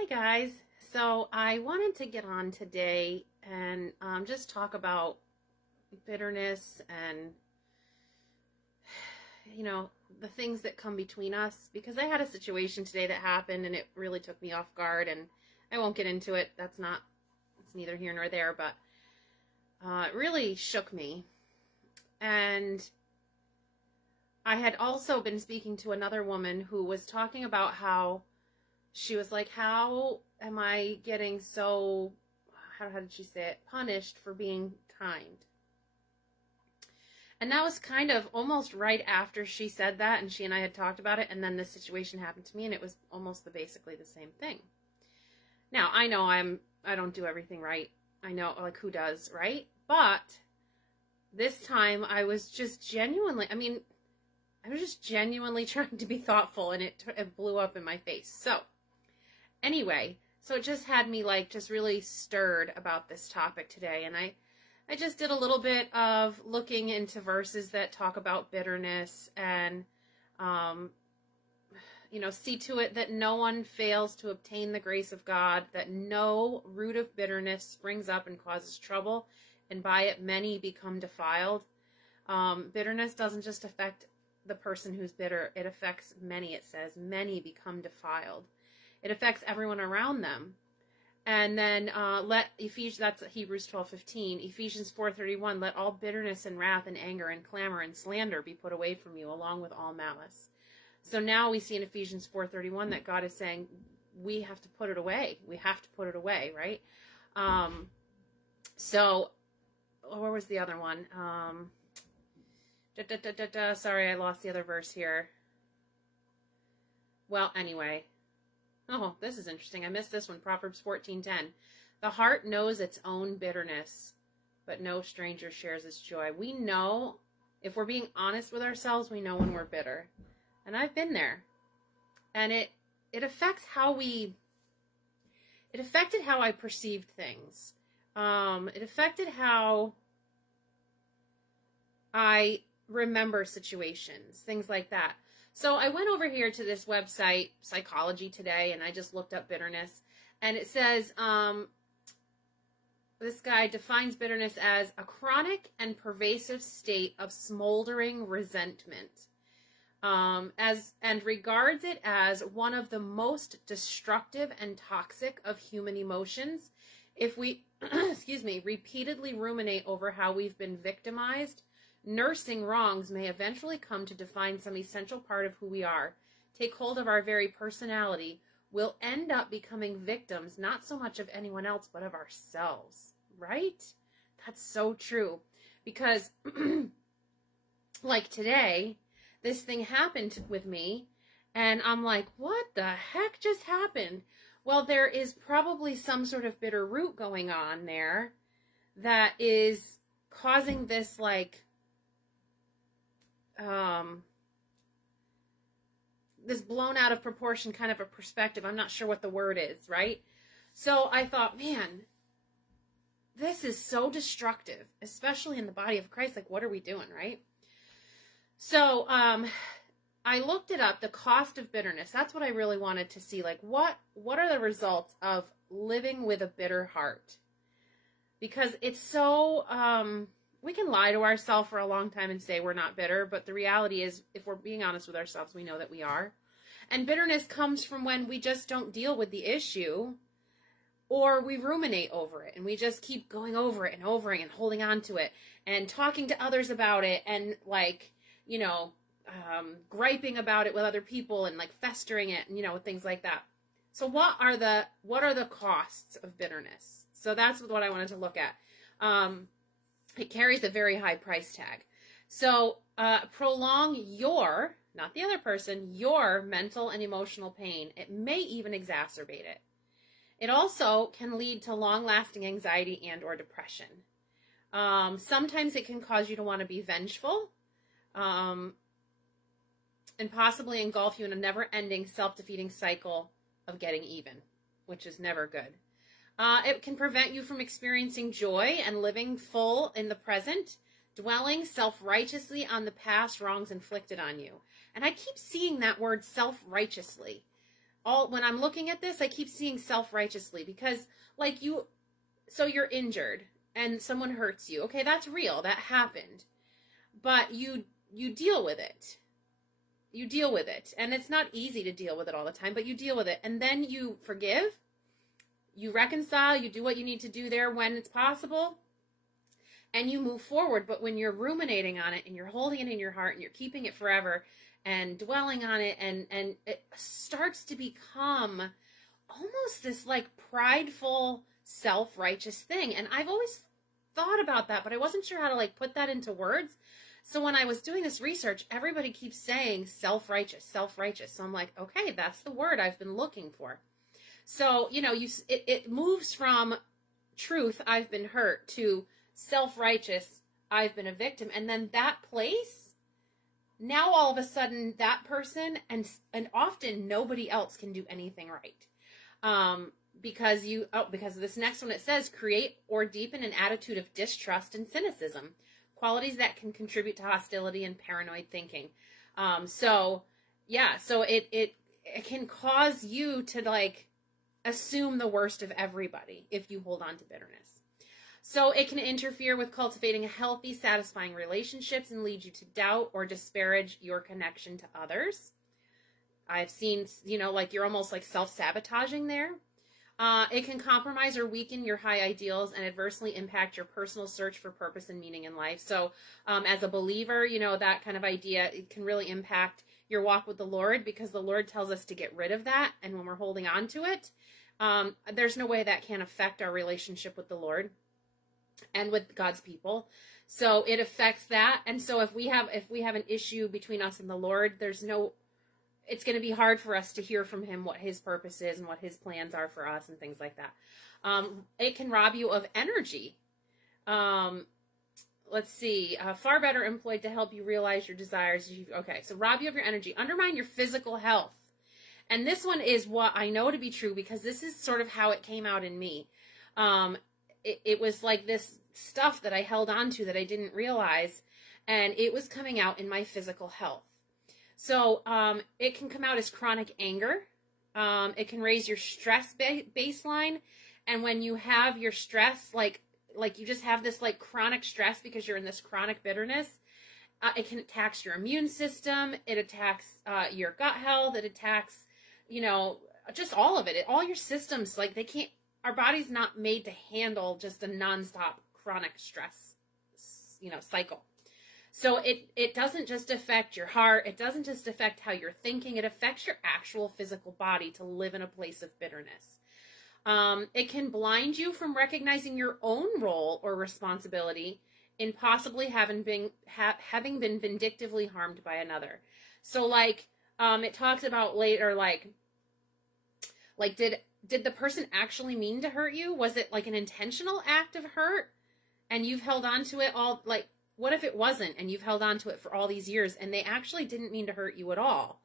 Hi guys. So I wanted to get on today and just talk about bitterness and the things that come between us, because I had a situation today that happened and it really took me off guard, and I won't get into it. It's neither here nor there, but it really shook me. And I had also been speaking to another woman who was talking about how she was like, how am I getting so, how did she say it, punished for being kind? And that was kind of almost right after she said that, and she and I had talked about it, and then this situation happened to me, and it was almost basically the same thing. Now, I know I don't do everything right. I know, like, who does, right? But this time I was just genuinely, trying to be thoughtful, and it blew up in my face. So, anyway, so it just had me, like, just really stirred about this topic today, and I just did a little bit of looking into verses that talk about bitterness and, see to it that no one fails to obtain the grace of God, that no root of bitterness springs up and causes trouble, and by it many become defiled. Bitterness doesn't just affect the person who's bitter. It affects many, it says. Many become defiled. It affects everyone around them. And then that's Hebrews 12:15. Ephesians 4:31, let all bitterness and wrath and anger and clamor and slander be put away from you, along with all malice. So now we see in Ephesians 4:31 that God is saying we have to put it away. We have to put it away, right? So where was the other one? Sorry, I lost the other verse here. Well, anyway. Oh, this is interesting. I missed this one. Proverbs 14:10. The heart knows its own bitterness, but no stranger shares its joy. We know, if we're being honest with ourselves, we know when we're bitter. And I've been there. And it affects it affected how I perceived things. It affected how I remember situations, things like that. So I went over here to this website, Psychology Today, and I just looked up bitterness. And it says, this guy defines bitterness as a chronic and pervasive state of smoldering resentment, and regards it as one of the most destructive and toxic of human emotions. If we, repeatedly ruminate over how we've been victimized, nursing wrongs may eventually come to define some essential part of who we are, take hold of our very personality. We'll end up becoming victims, not so much of anyone else, but of ourselves, right? That's so true. Because, like today, this thing happened with me, and I'm like, what the heck just happened? Well, there is probably some sort of bitter root going on there that is causing this, like, this blown out of proportion kind of a perspective. I'm not sure what the word is, right? So I thought, man, this is so destructive, especially in the body of Christ. Like, what are we doing, right? So I looked it up, the cost of bitterness. That's what I really wanted to see. Like, what are the results of living with a bitter heart? Because it's so, we can lie to ourselves for a long time and say we're not bitter, but the reality is, if we're being honest with ourselves, we know that we are. And bitterness comes from when we just don't deal with the issue, or we ruminate over it, and we just keep going over it and over it and holding on to it and talking to others about it and, like, griping about it with other people and, like, festering it and, things like that. So what are the costs of bitterness? So that's what I wanted to look at. It carries a very high price tag. So prolong your, not the other person, your mental and emotional pain. It may even exacerbate it. It also can lead to long-lasting anxiety and or depression. Sometimes it can cause you to want to be vengeful, and possibly engulf you in a never-ending, self-defeating cycle of getting even, which is never good. It can prevent you from experiencing joy and living full in the present, dwelling self-righteously on the past wrongs inflicted on you. And I keep seeing that word self-righteously. when I'm looking at this, I keep seeing self-righteously, because like so you're injured and someone hurts you. Okay, that's real. That happened. But you deal with it. You deal with it. And it's not easy to deal with it all the time, but you deal with it. And then you forgive, you reconcile, you do what you need to do there when it's possible, and you move forward. But when you're ruminating on it and you're holding it in your heart and you're keeping it forever and dwelling on it, and it starts to become almost this like prideful, self-righteous thing. And I've always thought about that, but I wasn't sure how to like put that into words. So when I was doing this research, everybody keeps saying self-righteous, self-righteous. So I'm like, okay, that's the word I've been looking for. So, you know, it moves from truth, I've been hurt, to self-righteous, I've been a victim. And then that place, now all of a sudden that person and often nobody else can do anything right. Because of this next one, it says, create or deepen an attitude of distrust and cynicism, qualities that can contribute to hostility and paranoid thinking. So it can cause you to like assume the worst of everybody if you hold on to bitterness. So it can interfere with cultivating a healthy, satisfying relationships and lead you to doubt or disparage your connection to others. I've seen, you know, like you're almost like self-sabotaging there. It can compromise or weaken your high ideals and adversely impact your personal search for purpose and meaning in life. So as a believer, you know, that kind of idea, it can really impact your walk with the Lord, because the Lord tells us to get rid of that. And when we're holding on to it, there's no way that can affect our relationship with the Lord and with God's people. So it affects that. And so if we have an issue between us and the Lord, it's going to be hard for us to hear from him what his purpose is and what his plans are for us and things like that. It can rob you of energy. Let's see. Far better employed to help you realize your desires. Okay, so rob you of your energy. Undermine your physical health. And this one is what I know to be true, because this is sort of how it came out in me. It was like this stuff that I held on to that I didn't realize, and it was coming out in my physical health. So it can come out as chronic anger. It can raise your stress baseline. And when you have your stress, like you just have this like chronic stress because you're in this chronic bitterness, it can attack your immune system. It attacks your gut health. It attacks, you know, just all of it. All your systems, like our body's not made to handle just a nonstop chronic stress, you know, cycle. So it doesn't just affect your heart. It doesn't just affect how you're thinking. It affects your actual physical body to live in a place of bitterness. It can blind you from recognizing your own role or responsibility in possibly having been vindictively harmed by another. So like it talks about later, like did the person actually mean to hurt you? Was it like an intentional act of hurt and you've held on to it all? Like, what if it wasn't and you've held on to it for all these years and they actually didn't mean to hurt you at all?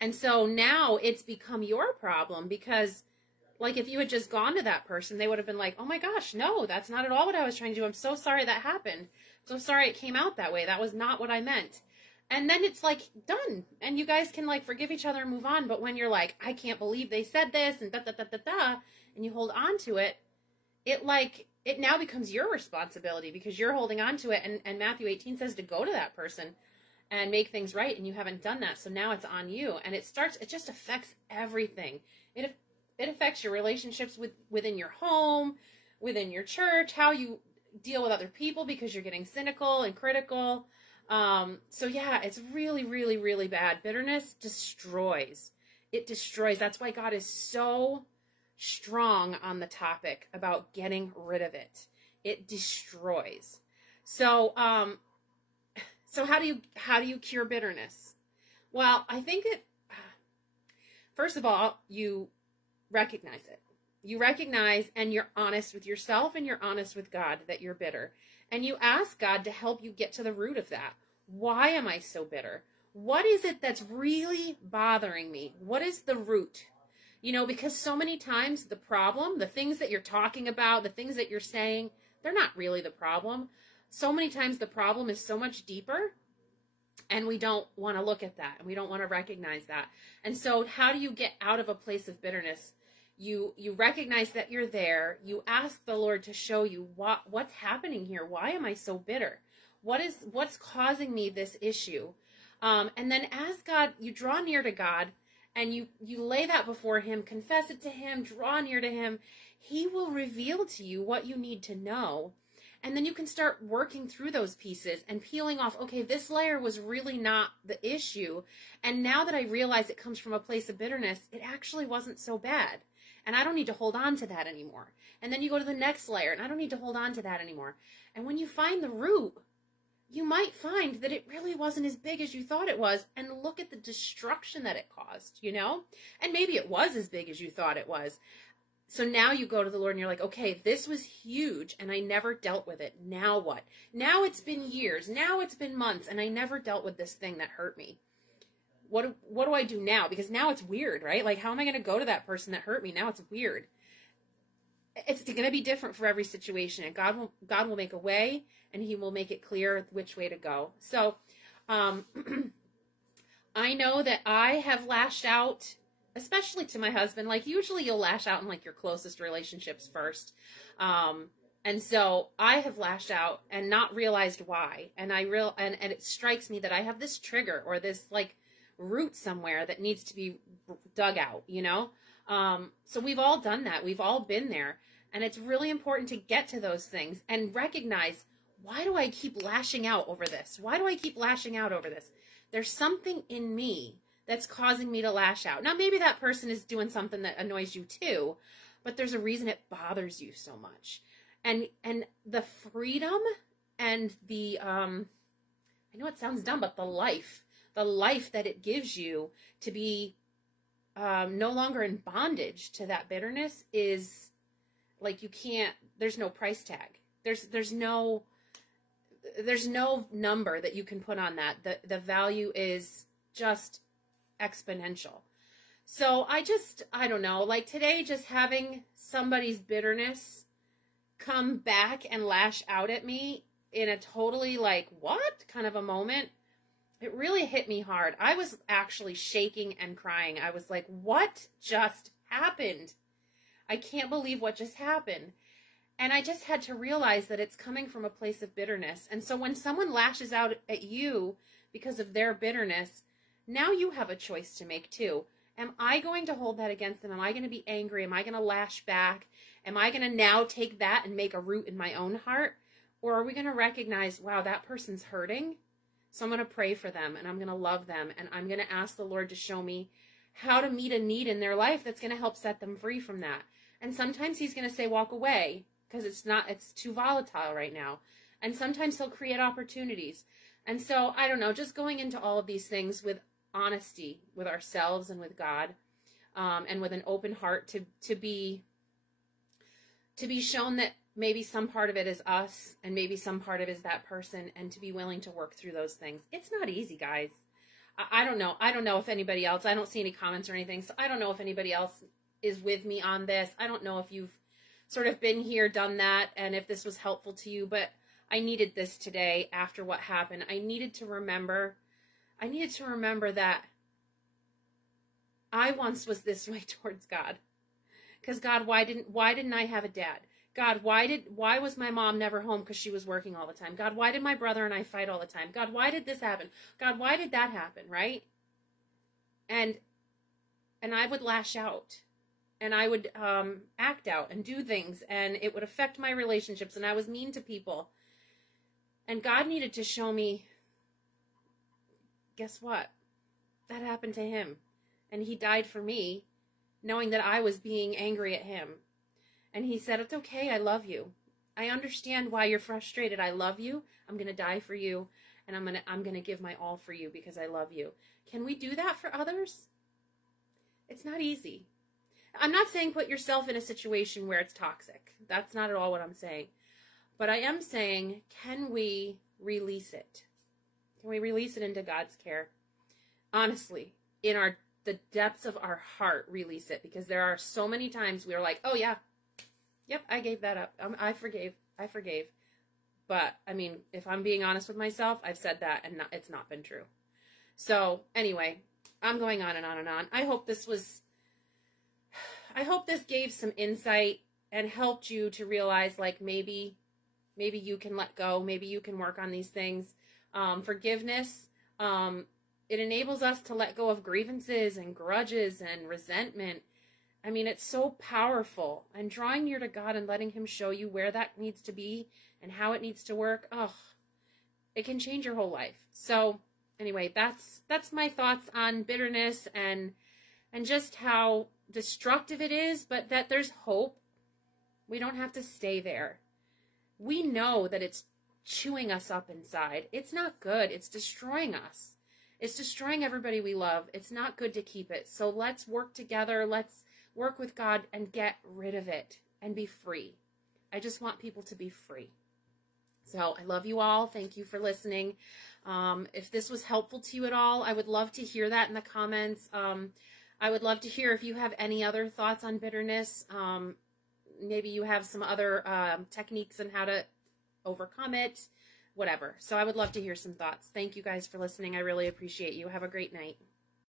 And so now it's become your problem, because like if you had just gone to that person, they would have been like, oh my gosh, no, that's not at all what I was trying to do. I'm so sorry that happened. So sorry it came out that way. That was not what I meant. And then it's like done. And you guys can like forgive each other and move on. But when you're like, I can't believe they said this and and you hold on to it, it now becomes your responsibility because you're holding on to it. And Matthew 18 says to go to that person and make things right. And you haven't done that. So now it's on you. And it just affects everything. It affects your relationships within your home, within your church, how you deal with other people because you're getting cynical and critical. So yeah, it's really, really, really bad. Bitterness destroys. It destroys. That's why God is so strong on the topic about getting rid of it. It destroys. So how do you cure bitterness? Well, I think first of all, you recognize it. You recognize and you're honest with yourself and you're honest with God that you're bitter. And you ask God to help you get to the root of that. Why am I so bitter? What is it that's really bothering me? What is the root? You know, because so many times the problem, the things that you're talking about, the things that you're saying, they're not really the problem. So many times the problem is so much deeper. And we don't want to look at that, and we don't want to recognize that. And so how do you get out of a place of bitterness? You recognize that you're there. You ask the Lord to show you what's happening here. Why am I so bitter? What's causing me this issue? And then as God, you draw near to God, and you lay that before him, confess it to him, draw near to him. He will reveal to you what you need to know. And then you can start working through those pieces and peeling off, okay, this layer was really not the issue. And now that I realize it comes from a place of bitterness, it actually wasn't so bad. And I don't need to hold on to that anymore. And then you go to the next layer, and I don't need to hold on to that anymore. And when you find the root, you might find that it really wasn't as big as you thought it was. And look at the destruction that it caused, you know? And maybe it was as big as you thought it was. So now you go to the Lord and you're like, okay, this was huge and I never dealt with it. Now what? Now it's been years. Now it's been months and I never dealt with this thing that hurt me. What do I do now? Because now it's weird, right? Like, how am I going to go to that person that hurt me? Now it's weird. It's going to be different for every situation, and God will make a way, and he will make it clear which way to go. So I know that I have lashed out, especially to my husband. Like, usually you'll lash out in like your closest relationships first. And so I have lashed out and not realized why. And and it strikes me that I have this trigger or this like root somewhere that needs to be dug out, you know? So we've all done that. We've all been there. And it's really important to get to those things and recognize, why do I keep lashing out over this? Why do I keep lashing out over this? There's something in me that's causing me to lash out. Now, maybe that person is doing something that annoys you too, but there's a reason it bothers you so much. And the freedom and the, I know it sounds dumb, but the life that it gives you to be no longer in bondage to that bitterness is like, you can't, there's no price tag. There's no number that you can put on that. The value is just exponential. So I don't know, like today, just having somebody's bitterness come back and lash out at me in a totally like, what kind of a moment, it really hit me hard. I was actually shaking and crying. I was like, what just happened? I can't believe what just happened. And I just had to realize that it's coming from a place of bitterness. And so when someone lashes out at you because of their bitterness, now you have a choice to make too. Am I going to hold that against them? Am I going to be angry? Am I going to lash back? Am I going to now take that and make a root in my own heart? Or are we going to recognize, wow, that person's hurting? So I'm going to pray for them and I'm going to love them. And I'm going to ask the Lord to show me how to meet a need in their life that's going to help set them free from that. And sometimes he's going to say, walk away, because it's too volatile right now. And sometimes he'll create opportunities. And so, I don't know, just going into all of these things with honesty with ourselves and with God, and with an open heart to be shown that maybe some part of it is us and maybe some part of it is that person, and to be willing to work through those things. It's not easy, guys. I don't know. I don't know if anybody else, I don't see any comments or anything, so I don't know if anybody else is with me on this. I don't know if you've sort of been here, done that, and if this was helpful to you, but I needed this today after what happened. I needed to remember that I once was this way towards God. Because God, why didn't I have a dad? God, why was my mom never home because she was working all the time? God, why did my brother and I fight all the time? God, why did this happen? God, why did that happen, right? And I would lash out. And I would act out and do things, and it would affect my relationships, and I was mean to people. And God needed to show me, guess what? That happened to him. And he died for me, knowing that I was being angry at him. And he said, it's okay, I love you. I understand why you're frustrated. I love you. I'm going to die for you, and I'm going to give my all for you because I love you. Can we do that for others? It's not easy. I'm not saying put yourself in a situation where it's toxic. That's not at all what I'm saying. But I am saying, can we release it? Can we release it into God's care? Honestly, in the depths of our heart, release it. Because there are so many times we are like, oh yeah, yep, I gave that up. I forgave. But, I mean, if I'm being honest with myself, I've said that and it's not been true. So anyway, I'm going on and on and on. I hope this gave some insight and helped you to realize, like, maybe you can let go. Maybe you can work on these things. Forgiveness, it enables us to let go of grievances and grudges and resentment. I mean, it's so powerful. And drawing near to God and letting him show you where that needs to be and how it needs to work, it can change your whole life. So anyway, that's my thoughts on bitterness and just how destructive it is, but that there's hope. We don't have to stay there. We know that it's chewing us up inside. It's not good. It's destroying us. It's destroying everybody we love. It's not good to keep it. So let's work together. Let's work with God and get rid of it and be free. I just want people to be free. So I love you all. Thank you for listening. If this was helpful to you at all, I would love to hear that in the comments. I would love to hear if you have any other thoughts on bitterness. Maybe you have some other techniques on how to overcome it, whatever. So I would love to hear some thoughts. Thank you guys for listening. I really appreciate you. Have a great night.